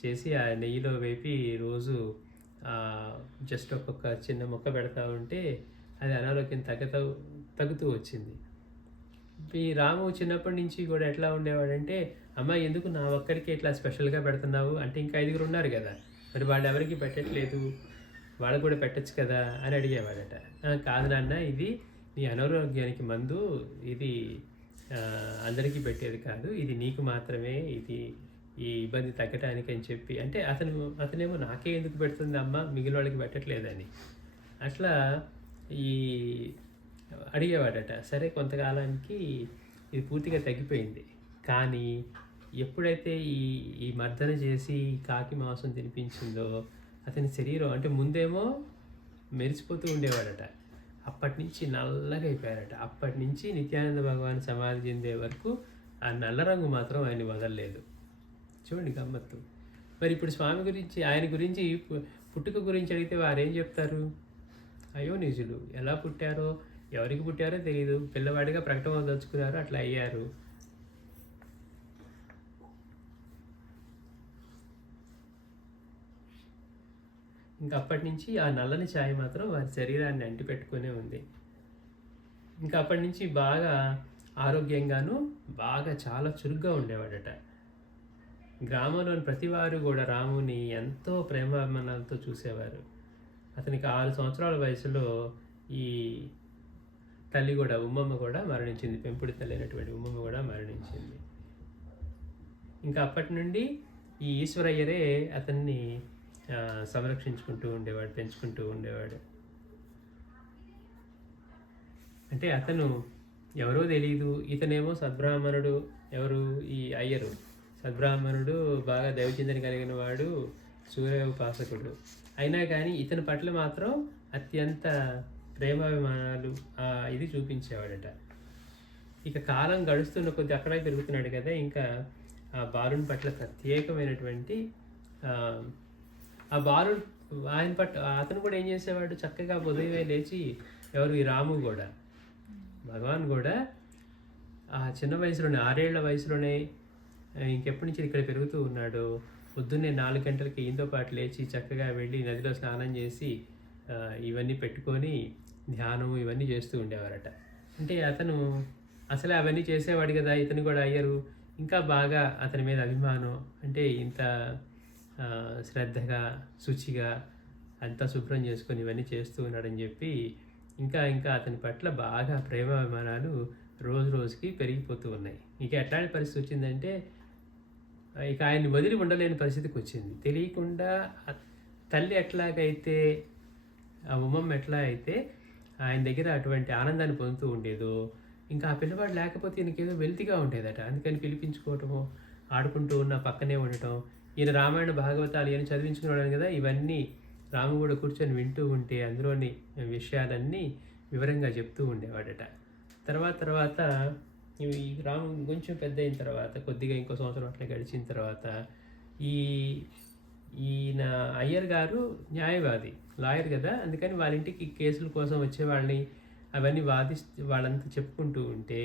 చేసి ఆ నెయ్యిలో వేపి రోజు జస్ట్ ఒక్కొక్క చిన్న మొక్క పెడతా ఉంటే అది అనారోగ్యం తగ్గుతూ వచ్చింది. ఈ రాము చిన్నప్పటి నుంచి కూడా ఎట్లా ఉండేవాడంటే, అమ్మ ఎందుకు నా ఒక్కడికి ఇట్లా స్పెషల్గా పెడుతున్నావు అంటే, ఇంకా 5 ఉన్నారు కదా, మరి వాళ్ళు ఎవరికి పెట్టట్లేదు, వాళ్ళకు కూడా పెట్టచ్చు కదా అని అడిగేవాడట. కాదు నాన్న, ఇది నీ అనారోగ్యానికి మందు, ఇది అందరికీ పెట్టేది కాదు, ఇది నీకు మాత్రమే, ఇది ఈ ఇబ్బంది తగ్గటానికి అని చెప్పి. అంటే అతనేమో నాకే ఎందుకు పెడుతుంది అమ్మ, మిగిలిన వాళ్ళకి పెట్టట్లేదని అట్లా అడిగేవాడట. సరే, కొంతకాలానికి ఇది పూర్తిగా తగ్గిపోయింది. కానీ ఎప్పుడైతే ఈ మర్దన చేసి కాకి మాంసం తినిపించిందో అతని శరీరం, అంటే ముందేమో మెరిసిపోతూ ఉండేవాడట, అప్పటి నుంచి నల్లగా అయిపోయాడట. అప్పటి నుంచి నిత్యానంద భగవాన్ సమాధి చెందే వరకు ఆ నల్ల రంగు మాత్రం ఆయన్ని వదలలేదు. చూడండి గమ్మత్తు. మరి ఇప్పుడు స్వామి గురించి, ఆయన గురించి పుట్టుక గురించి అడిగితే వారేం చెప్తారు? అయ్యో నిజులు ఎలా పుట్టారో, ఎవరికి పుట్టారో తెలియదు, పిల్లవాడిగా ప్రకటన దలుచుకున్నారు, అట్లా అయ్యారు. ఇంకా అప్పటి నుంచి ఆ నల్లని ఛాయ మాత్రం వారి శరీరాన్ని అంటిపెట్టుకునే ఉంది. ఇంకా అప్పటి నుంచి బాగా ఆరోగ్యంగాను బాగా చాలా చురుగ్గా ఉండేవాడట. గ్రామంలోని ప్రతివారు కూడా రాముని ఎంతో ప్రేమాభిమానాలతో చూసేవారు. అతనికి 6 సంవత్సరాల వయసులో ఈ తల్లి కూడా, ఉమ్మమ్మ కూడా మరణించింది. పెంపుడు తల్లి అయినటువంటి ఉమ్మమ్మ కూడా మరణించింది. ఇంకా అప్పటి నుండి ఈ ఈశ్వరయ్యరే అతన్ని సంరక్షించుకుంటూ ఉండేవాడు, పెంచుకుంటూ ఉండేవాడు. అంటే అతను ఎవరో తెలియదు, ఇతనేమో సద్బ్రాహ్మణుడు. ఎవరు? ఈ అయ్యరు సద్బ్రాహ్మణుడు, బాగా దైవచింతన కలిగిన వాడు, సూర్య ఉపాసకుడు. అయినా కానీ ఇతని పట్ల మాత్రం అత్యంత ప్రేమాభిమానాలు ఇది చూపించేవాడట. ఇక కాలం గడుస్తున్న కొద్ది అక్కడ పెరుగుతున్నాడు కదా, ఇంకా ఆ బాలుని పట్ల ప్రత్యేకమైనటువంటి ఆ బాలుడు ఆయన అతను కూడా ఏం చేసేవాడు, చక్కగా ఉదయమే లేచి, ఎవరు ఈ రాము కూడా, భగవాన్ కూడా ఆ చిన్న వయసులోనే 6 ఏళ్ల వయసులోనే ఇంకెప్పటి నుంచి ఇక్కడ పెరుగుతూ ఉన్నాడు. పొద్దున్నే 4 గంటలకి ఈయనతో పాటు లేచి చక్కగా వెళ్ళి నదిలో స్నానం చేసి ఇవన్నీ పెట్టుకొని ధ్యానం ఇవన్నీ చేస్తూ ఉండేవారట. అంటే అతను అసలే అవన్నీ చేసేవాడు కదా, ఇతను కూడా అయ్యారు. ఇంకా బాగా అతని మీద అభిమానం, అంటే ఇంత శ్రద్ధగా శుచిగా అంతా శుభ్రం చేసుకొని ఇవన్నీ చేస్తూ ఉన్నాడని చెప్పి ఇంకా ఇంకా అతని పట్ల బాగా ప్రేమాభిమానాలు రోజు రోజుకి పెరిగిపోతూ ఉన్నాయి. ఇక ఎట్లాంటి పరిస్థితి వచ్చిందంటే ఇక ఆయన్ని వదిలి ఉండలేని పరిస్థితికి వచ్చింది. తెలియకుండా తల్లి ఎట్లాగైతే, ఆ ఉమ్మమ్మ ఎట్లా అయితే ఆయన దగ్గర అటువంటి ఆనందాన్ని పొందుతూ ఉండేదో, ఇంకా ఆ పిల్లవాడు లేకపోతే ఈయనకేదో వెల్తిగా ఉండేదట. అందుకని పిలిపించుకోవటము, ఆడుకుంటూ ఉన్న పక్కనే ఉండటం, ఈయన రామాయణ భాగవతాలు ఈయన చదివించుకున్నాడు కదా, ఇవన్నీ రాము కూడా కూర్చొని వింటూ ఉంటే అందులోని విషయాలన్నీ వివరంగా చెప్తూ ఉండేవాడట. తర్వాత ఈ రాము కొంచెం పెద్ద అయిన తర్వాత, కొద్దిగా ఇంకో సంవత్సరం అట్లా గడిచిన తర్వాత, ఈయన అయ్యర్ గారు న్యాయవాది, లాయర్ కదా, అందుకని వాళ్ళ ఇంటికి కేసుల కోసం వచ్చేవాళ్ళని అవన్నీ వాళ్ళంతా చెప్పుకుంటూ ఉంటే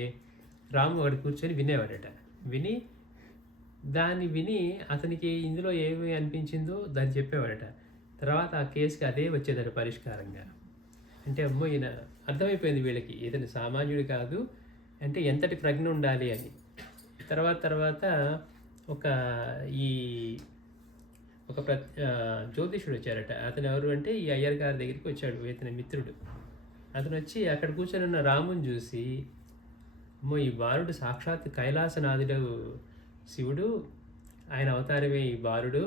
రాము వాడు కూర్చొని వినేవాడట. దాన్ని విని అతనికి ఇందులో ఏమి అనిపించిందో దాన్ని చెప్పేవాడట. తర్వాత ఆ కేసుకి అదే వచ్చేదట పరిష్కారంగా. అంటే అమ్మో, ఈయన అర్థమైపోయింది వీళ్ళకి, ఇతను సామాన్యుడు కాదు, అంటే ఎంతటి ప్రజ్ఞ ఉండాలి అని. తర్వాత ఒక జ్యోతిషుడు వచ్చారట. అతను ఎవరు అంటే ఈ అయ్యర్ గారి దగ్గరికి వచ్చాడు, ఇతని మిత్రుడు. అతను వచ్చి అక్కడ కూర్చొని ఉన్న రాముని చూసి, అమ్మో, ఈ బాలుడు సాక్షాత్ కైలాసనాథుడు శివుడు, ఆయన అవతారమే ఈ బాలుడు,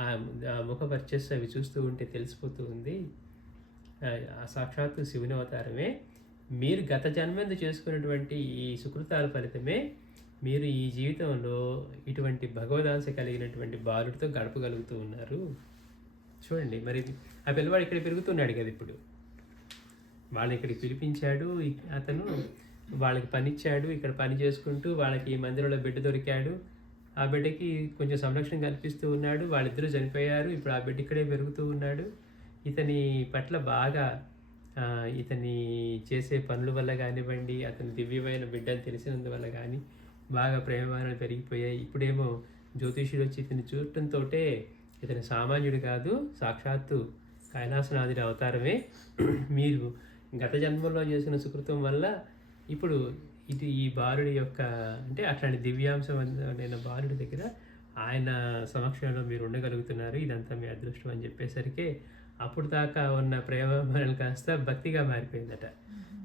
ఆ ముఖ పరిచస్సు అవి చూస్తూ ఉంటే తెలిసిపోతూ ఉంది, ఆ సాక్షాత్తు శివుని అవతారమే. మీరు గత జన్మందు చేసుకున్నటువంటి ఈ సుకృతాల ఫలితమే మీరు ఈ జీవితంలో ఇటువంటి భగవదాంశ కలిగినటువంటి బాలుడితో గడపగలుగుతూ ఉన్నారు. చూడండి, మరి ఆ పిల్లవాడు ఇక్కడ పెరుగుతున్నాడు కదా, ఇప్పుడు వాళ్ళని ఇక్కడికి పిలిపించాడు, అతను వాళ్ళకి పనిచ్చాడు, ఇక్కడ పని చేసుకుంటూ వాళ్ళకి మందిరంలో బిడ్డ దొరికాడు, ఆ బిడ్డకి కొంచెం సంరక్షణ కల్పిస్తూ ఉన్నాడు. వాళ్ళిద్దరూ చనిపోయారు, ఇప్పుడు ఆ బిడ్డ ఇక్కడే పెరుగుతూ ఉన్నాడు. ఇతని పట్ల బాగా ఇతని చేసే పనుల వల్ల కానివ్వండి, అతని దివ్యమైన బిడ్డని తెలిసినందువల్ల కానీ బాగా ప్రేమాలు పెరిగిపోయాయి. ఇప్పుడేమో జ్యోతిష్యుడు వచ్చి ఇతని చూడటంతో ఇతని సామాన్యుడు కాదు, సాక్షాత్తు కైలాసనాథుడి అవతారమే. మీరు గత జన్మలో చేసిన సుకృతం వల్ల ఇప్పుడు ఈ బాలుడి యొక్క, అంటే అట్లాంటి దివ్యాంశం అయిన బాలుడి దగ్గర ఆయన సమక్షంలో మీరు ఉండగలుగుతున్నారు, ఇదంతా మీ అదృష్టం అని చెప్పేసరికి అప్పుడు దాకా ఉన్న ప్రేమ కాస్త భక్తిగా మారిపోయిందట.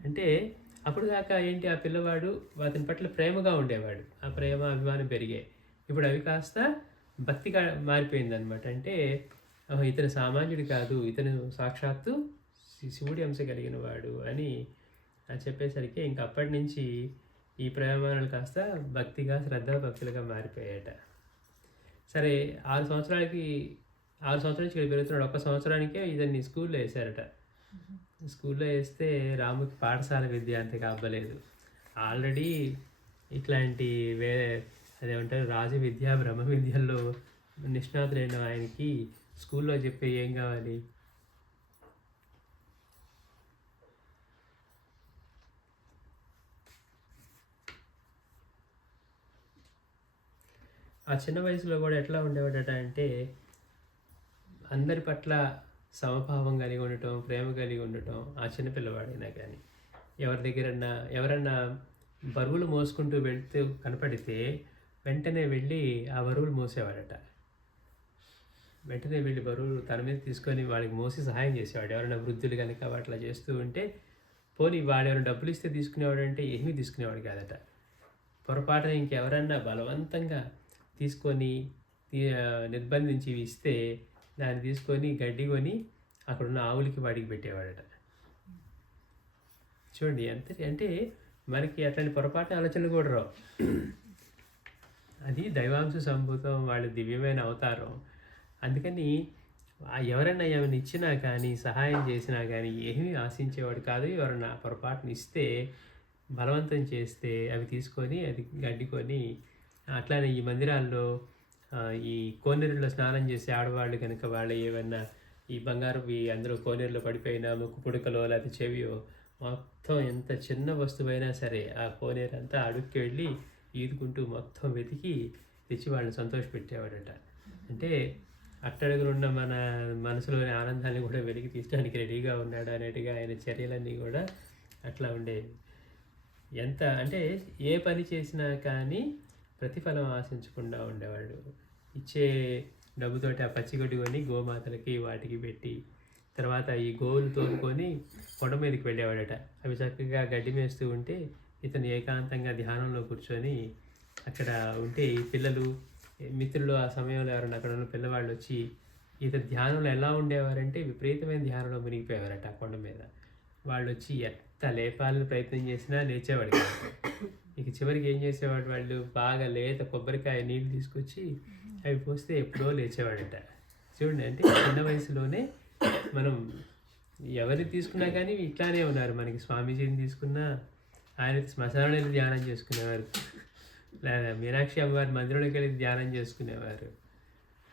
అంటే అప్పుడు దాకా ఏంటి, ఆ పిల్లవాడు అతని పట్ల ప్రేమగా ఉండేవాడు, ఆ ప్రేమ అభిమానం పెరిగాయి. ఇప్పుడు అవి కాస్త భక్తిగా మారిపోయిందనమాట. అంటే ఇతను సామాన్యుడు కాదు, ఇతను సాక్షాత్తు శివుడి అంశ కలిగిన వాడు అని చెప్పేసరికి ఇంక అప్పటి నుంచి ఈ ప్రేమాలు కాస్త భక్తిగా శ్రద్ధాభక్తులుగా మారిపోయాయట. సరే, 6 సంవత్సరాల నుంచి ఇక్కడ పెరుగుతున్నాడు. 1 సంవత్సరానికే ఇతన్ని స్కూల్లో వేశారట. స్కూల్లో వేస్తే రాముకి పాఠశాల విద్య అంతగా అవ్వలేదు. ఆల్రెడీ ఇట్లాంటి అదేమంటారు రాజ విద్య బ్రహ్మ విద్యల్లో నిష్ణాతులైన ఆయనకి స్కూల్లో చెప్పే ఏం కావాలి. ఆ చిన్న వయసులో కూడా ఎట్లా ఉండేవాడట అంటే, అందరి పట్ల సమభావం కలిగి ఉండటం, ప్రేమ కలిగి ఉండటం. ఆ చిన్నపిల్లవాడైనా కానీ ఎవరన్నా బరువులు మోసుకుంటూ వెళ్తూ కనపడితే వెంటనే వెళ్ళి ఆ బరువులు మోసేవాడట. వెంటనే వెళ్ళి బరువులు తన మీద తీసుకొని వాళ్ళకి మోసి సహాయం చేసేవాడు. ఎవరైనా వృద్ధులు కనుక అట్లా చేస్తూ ఉంటే, పోనీ వాడెవరైనా డబ్బులు ఇస్తే తీసుకునేవాడు అంటే ఏమీ తీసుకునేవాడు కాదట. పొరపాటున ఇంకెవరన్నా బలవంతంగా తీసుకొని నిర్బంధించి ఇస్తే దాన్ని తీసుకొని గడ్డి కొని అక్కడున్న ఆవులకి వాడికి పెట్టేవాడట. చూడండి అంటే మనకి అట్లాంటి పొరపాటు ఆలోచనలు కూడా రావు. అది దైవాంశ సంభూతం, వాళ్ళ దివ్యమైన అవతారం. అందుకని ఎవరైనా ఏమైనా ఇచ్చినా కానీ, సహాయం చేసినా కానీ ఏమీ ఆశించేవాడు కాదు. ఎవరైనా పొరపాటుని ఇస్తే, బలవంతం చేస్తే అవి తీసుకొని అది గడ్డుకొని, అట్లానే ఈ మందిరాల్లో ఈ కోనేరులో స్నానం చేసే ఆడవాళ్ళు కనుక వాళ్ళు ఏమన్నా ఈ బంగారువి అందులో కోనేరులో పడిపోయిన ముక్కు పుడకలో లేకపోతే చెవియో మొత్తం ఎంత చిన్న వస్తువైనా సరే ఆ కోనేరు అంతా అడుక్కి వెళ్ళి ఈదుకుంటూ మొత్తం వెతికి తెచ్చి వాళ్ళని సంతోషపెట్టేవాడట. అంటే అట్టడుగునున్న మన మనసులోని ఆనందాన్ని కూడా వెలికి తీయడానికి రెడీగా ఉన్నాడు అనేట్టుగా ఆయన చర్యలన్నీ కూడా అట్లా ఉండేవి. ఎంత అంటే ఏ పని చేసినా కానీ ప్రతిఫలం ఆశించకుండా ఉండేవాడు. ఇచ్చే డబ్బుతోటి ఆ పచ్చిగడ్డి కొని గోమాతలకి వాటికి పెట్టి తర్వాత ఈ గోవులు తోలుకొని కొండ మీదకి వెళ్ళేవాడట. అవి చక్కగా గడ్డి మేస్తూ ఉంటే ఇతను ఏకాంతంగా ధ్యానంలో కూర్చొని అక్కడ ఉంటే ఈ పిల్లలు మిత్రులు ఆ సమయంలో ఎవరైనా అక్కడ ఉన్న పిల్లవాళ్ళు వచ్చి ఇతను ధ్యానంలో ఎలా ఉండేవారంటే విపరీతమైన ధ్యానంలో మునిగిపోయేవారట ఆ కొండ మీద. వాళ్ళు వచ్చి ఎంత లేపాలని ప్రయత్నం చేసినా లేచేవాడు కాదు. ఇక చివరికి ఏం చేసేవాడు, వాళ్ళు బాగా లేత కొబ్బరికాయ నీళ్ళు తీసుకొచ్చి అవి పోస్తే ఎప్పుడో లేచేవాడట. చూడండి, అంటే చిన్న వయసులోనే మనం ఎవరిని తీసుకున్నా కానీ ఇట్లానే ఉన్నారు. మనకి స్వామీజీని తీసుకున్నా ఆయన శ్మశానానికి ధ్యానం చేసుకునేవారు, లేదా మీనాక్షి అమ్మవారి మందిరంలోకి వెళ్ళి ధ్యానం చేసుకునేవారు.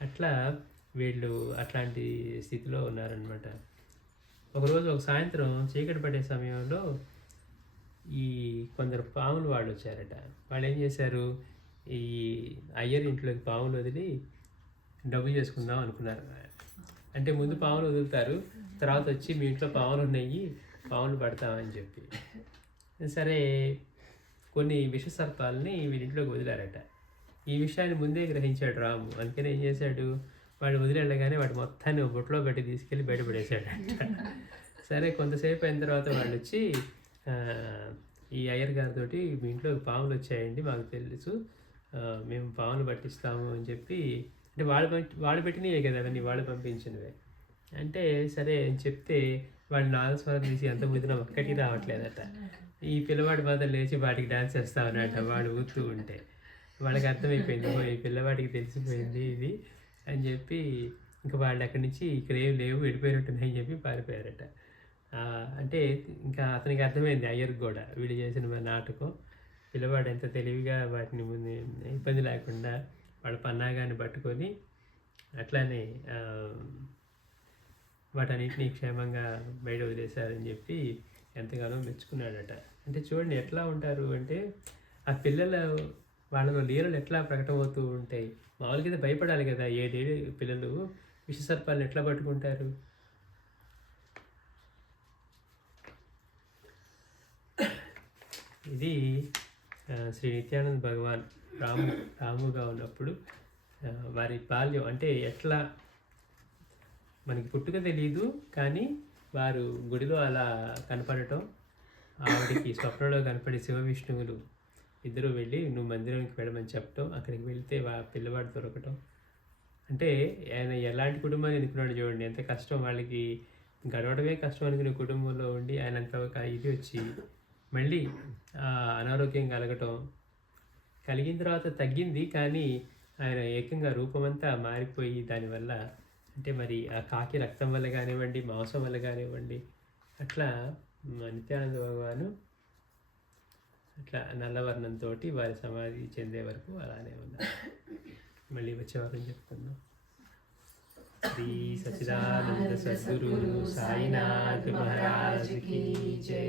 అట్లా వీళ్ళు అట్లాంటి స్థితిలో ఉన్నారనమాట. ఒకరోజు ఒక సాయంత్రం చీకటి పడే సమయంలో ఈ కొందరు పాములు వాళ్ళు వచ్చారట. వాళ్ళు ఏం చేశారు, ఈ అయ్యర్ ఇంట్లోకి పాములు వదిలి డబ్బు చేసుకుందాం అనుకున్నారు. అంటే ముందు పాములు వదులుతారు, తర్వాత వచ్చి మీ ఇంట్లో పాములు ఉన్నాయి, పాములు పడతామని చెప్పి. సరే, కొన్ని విష సర్పాలని వీరింట్లోకి వదిలారట. ఈ విషయాన్ని ముందే గ్రహించాడు రాము. అందుకని ఏం చేశాడు, వాడు వదిలేళ్ళగానే వాడు మొత్తాన్ని ఒక బుట్టలో పెట్టి తీసుకెళ్ళి బయటపడేశాడంట. సరే, కొంతసేపు అయిన తర్వాత వాళ్ళు వచ్చి ఈ అయ్యర్ గారితో మీ ఇంట్లో పాములు వచ్చాయండి, మాకు తెలుసు, మేము పాములు పట్టిస్తాము అని చెప్పి, అంటే వాళ్ళు పెట్టినవే కదా అవన్నీ, వాళ్ళు పంపించినవే. అంటే సరే అని చెప్తే వాడు నాగస్వరం తీసి ఎంత ముదిన ఒక్కటి రావట్లేదట. ఈ పిల్లవాడి మాత్రం లేచి వాటికి డాన్స్ చేస్తా ఉన్నట. వాడు ఊతూ ఉంటే వాళ్ళకి అర్థమైపోయింది, ఈ పిల్లవాడికి తెలిసిపోయింది ఇది అని చెప్పి ఇంకా వాళ్ళు అక్కడి నుంచి ఇక్కడ ఏం లేవు వెళ్ళిపోయినట్టున్నాయని చెప్పి పారిపోయారట. అంటే ఇంకా అతనికి అర్థమైంది అయ్యర్కి కూడా వీళ్ళు చేసిన నాటకం. పిల్లవాడు ఎంత తెలివిగా వాటిని ముందు ఇబ్బంది లేకుండా వాళ్ళ పన్నాగాన్ని పట్టుకొని అట్లానే వాటన్నిటిని క్షేమంగా బయట వదిలేశారని చెప్పి ఎంతగానో మెచ్చుకున్నాడట. అంటే చూడండి ఎట్లా ఉంటారు అంటే ఆ పిల్లల వాళ్ళలో లీలలు ఎట్లా ప్రకటమవుతూ ఉంటాయి. మామూలుగా భయపడాలి కదా, 7 ఏళ్ళు పిల్లలు విషసర్పాలను ఎట్లా పట్టుకుంటారు. ఇది శ్రీ నిత్యానంద భగవాన్ రాముగా ఉన్నప్పుడు వారి బాల్యం, అంటే ఎట్లా మనకి పుట్టుక తెలియదు కానీ వారు గుడిలో అలా కనపడటం, ఆవిడికి స్వప్నంలో కనపడి శివ విష్ణువులు ఇద్దరు వెళ్ళి నువ్వు మందిరానికి వెళ్ళమని చెప్పటం, అక్కడికి వెళ్తే పిల్లవాడు దొరకటం. అంటే ఆయన ఎలాంటి కుటుంబాన్ని ఎన్నుకున్నాడు చూడండి, ఎంత కష్టం వాళ్ళకి, గడవడమే కష్టం అనుకునే కుటుంబంలో ఉండి ఆయన అంత ఒక ఇది వచ్చి మళ్ళీ అనారోగ్యం కలిగిన తర్వాత తగ్గింది, కానీ ఆయన ఏకంగా రూపమంతా మారిపోయి దానివల్ల, అంటే మరి ఆ కాకి రక్తం వల్ల కానివ్వండి, మాంసం వల్ల కానివ్వండి, అట్లా నిత్యానంద భగవాను అట్లా నల్లవర్ణంతో వారి సమాధి చెందే వరకు అలానే ఉన్నారు. మళ్ళీ వచ్చేవారని చెప్తున్నాం. శ్రీ సచ్చిదానంద సద్గురు సాయినాథ్ మహారాజ్ కీ జై.